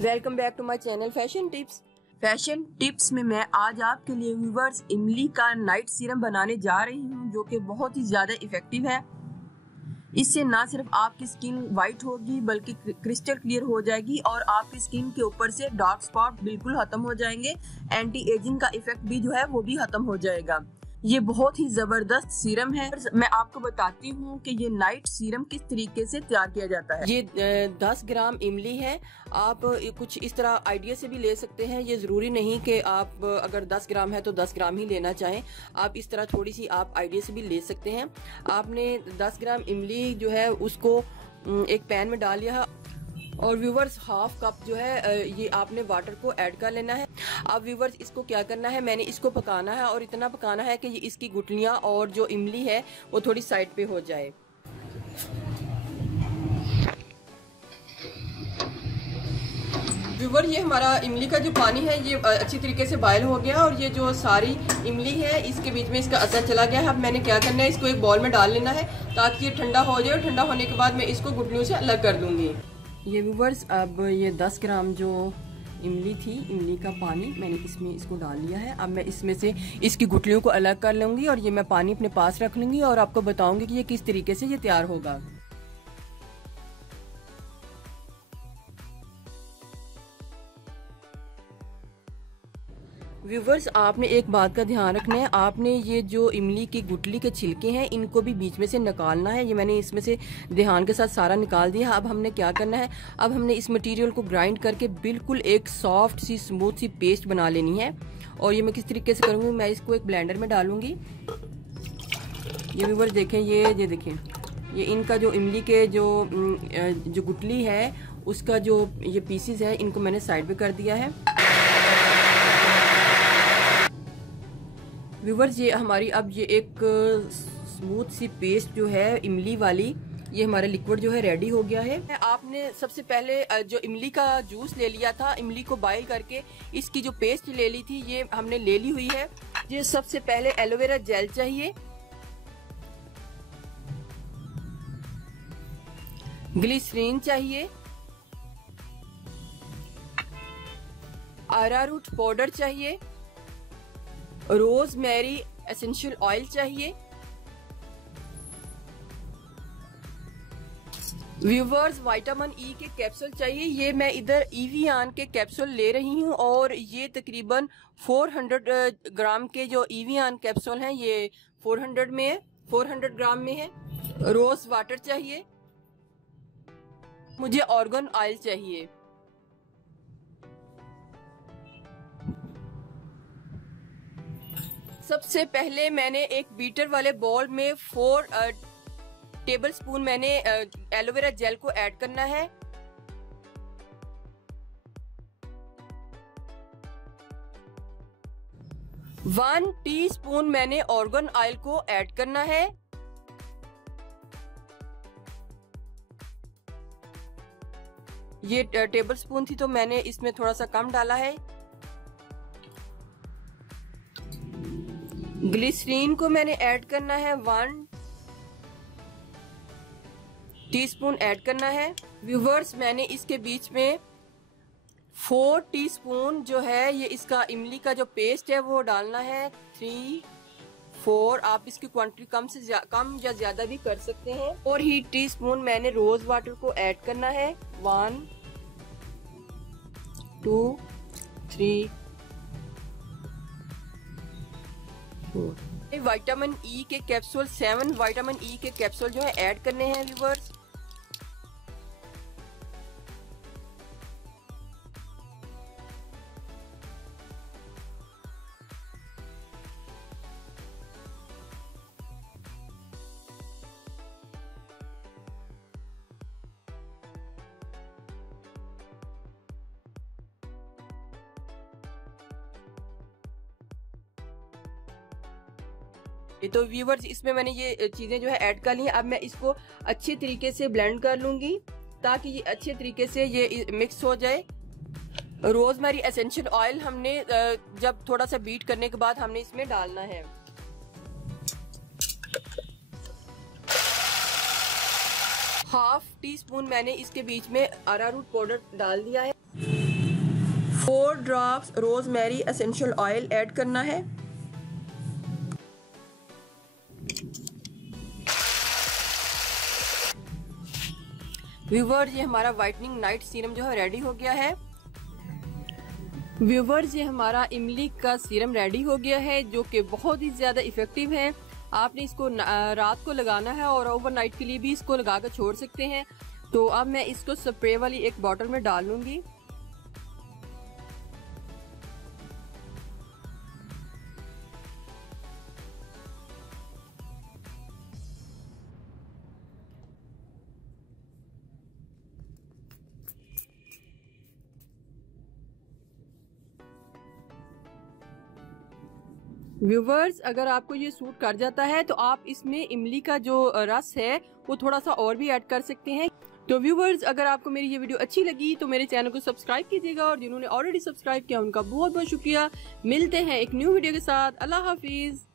Welcome back to my channel fashion tips में मैं आज आपके लिए व्यूवर्स इमली का नाइट सीरम बनाने जा रही हूँ, जो कि बहुत ही ज़्यादा इफेक्टिव है। इससे ना सिर्फ आपकी स्किन वाइट होगी बल्कि क्रिस्टल क्लियर हो जाएगी और आपकी स्किन के ऊपर से डार्क स्पॉट बिल्कुल खत्म हो जाएंगे। एंटी एजिंग का इफेक्ट भी जो है वो भी खत्म हो जाएगा। ये बहुत ही जबरदस्त सीरम है। मैं आपको बताती हूँ कि ये नाइट सीरम किस तरीके से तैयार किया जाता है। ये 10 ग्राम इमली है। आप कुछ इस तरह आइडिया से भी ले सकते हैं। ये जरूरी नहीं कि आप अगर 10 ग्राम है तो 10 ग्राम ही लेना चाहें। आप इस तरह थोड़ी सी आप आइडिया से भी ले सकते हैं। आपने 10 ग्राम इमली जो है उसको एक पैन में डाल लिया है और व्यूवर्स हाफ कप जो है ये आपने वाटर को ऐड कर लेना है। अब व्यूवर्स इसको क्या करना है, मैंने इसको पकाना है और इतना पकाना है कि ये इसकी गुठलियां और जो इमली है वो थोड़ी साइड पे हो जाए। व्यूवर ये हमारा इमली का जो पानी है ये अच्छी तरीके से बॉयल हो गया और ये जो सारी इमली है इसके बीच में इसका असर चला गया है। अब मैंने क्या करना है, इसको एक बॉल में डाल लेना है ताकि ये ठंडा हो जाए। ठंडा होने के बाद मैं इसको गुठलियों से अलग कर दूंगी। ये व्यूवर्स अब ये 10 ग्राम जो इमली थी, इमली का पानी मैंने इसमें इसको डाल लिया है। अब मैं इसमें से इसकी गुठलियों को अलग कर लूँगी और ये मैं पानी अपने पास रख लूँगी और आपको बताऊँगी कि ये किस तरीके से ये तैयार होगा। व्यूवर्स आपने एक बात का ध्यान रखना है, आपने ये जो इमली की गुठली के छिलके हैं इनको भी बीच में से निकालना है। ये मैंने इसमें से ध्यान के साथ सारा निकाल दिया। अब हमने क्या करना है, अब हमने इस मटेरियल को ग्राइंड करके बिल्कुल एक सॉफ्ट सी स्मूथ सी पेस्ट बना लेनी है। और ये मैं किस तरीके से करूँगी, मैं इसको एक ब्लेंडर में डालूंगी। ये व्यूवर्स देखें, ये देखें, ये इनका जो इमली के जो गुठली है उसका जो ये पीसीज है इनको मैंने साइड पे कर दिया है। व्यूवर्स ये हमारी अब ये एक स्मूथ सी पेस्ट जो है इमली वाली, ये हमारा लिक्विड जो है रेडी हो गया है। आपने सबसे पहले जो इमली का जूस ले लिया था, इमली को बॉईल करके इसकी जो पेस्ट ले ली थी ये हमने ले ली हुई है। ये सबसे पहले एलोवेरा जेल चाहिए, ग्लिसरीन चाहिए, अरारूट पाउडर चाहिए, रोजमेरी एसेंशियल ऑयल चाहिए। व्यूवर्स विटामिन ई के कैप्सूल चाहिए। ये मैं इधर इवियान के कैप्सूल ले रही हूँ और ये तकरीबन 400 ग्राम के जो इवियान कैप्सूल हैं ये 400 ग्राम में है। रोज वाटर चाहिए, मुझे ऑर्गन ऑयल चाहिए। सबसे पहले मैंने एक बीटर वाले बाउल में 4 टेबलस्पून मैंने एलोवेरा जेल को ऐड करना है। वन टीस्पून मैंने ऑर्गन ऑयल को ऐड करना है। ये टेबलस्पून थी तो मैंने इसमें थोड़ा सा कम डाला है। ग्लिसरीन को मैंने ऐड करना है, 1 टीस्पून ऐड करना है। व्यूवर्स मैंने इसके बीच में 4 टीस्पून जो है ये इसका इमली का जो पेस्ट है वो डालना है। 3, 4 आप इसकी क्वांटिटी कम या ज्यादा भी कर सकते हैं। और ही टीस्पून मैंने रोज वाटर को ऐड करना है। 1, 2, 3, 4। विटामिन ई के कैप्सूल 7 विटामिन ई के कैप्सूल जो है ऐड करने हैं व्यूवर्स। ये तो व्यूवर्स इसमें मैंने ये चीजें जो है ऐड कर ली हैं। अब मैं इसको अच्छे तरीके से ब्लेंड कर लूंगी ताकि ये अच्छे तरीके से ये मिक्स हो जाए। रोजमेरी एसेंशियल ऑयल हमने जब थोड़ा सा बीट करने के बाद हमने इसमें डालना है। हाफ टी स्पून मैंने इसके बीच में अरारूट पाउडर डाल दिया है। 4 drops rosemary essential oil add करना है। व्यूवर्स, ये हमारा वाइटनिंग नाइट सीरम जो है रेडी हो गया है। व्यूवर्स, ये हमारा इमली का सीरम रेडी हो गया है जो कि बहुत ही ज़्यादा इफेक्टिव है। आपने इसको रात को लगाना है और ओवरनाइट के लिए भी इसको लगा कर छोड़ सकते हैं। तो अब मैं इसको स्प्रे वाली एक बॉटल में डाल लूँगी। व्यूवर्स, अगर आपको ये सूट कर जाता है तो आप इसमें इमली का जो रस है वो थोड़ा सा और भी ऐड कर सकते हैं। तो व्यूवर्स, अगर आपको मेरी ये वीडियो अच्छी लगी तो मेरे चैनल को सब्सक्राइब कीजिएगा और जिन्होंने ऑलरेडी सब्सक्राइब किया उनका बहुत बहुत शुक्रिया। मिलते हैं एक न्यू वीडियो के साथ। अल्लाह हाफिज।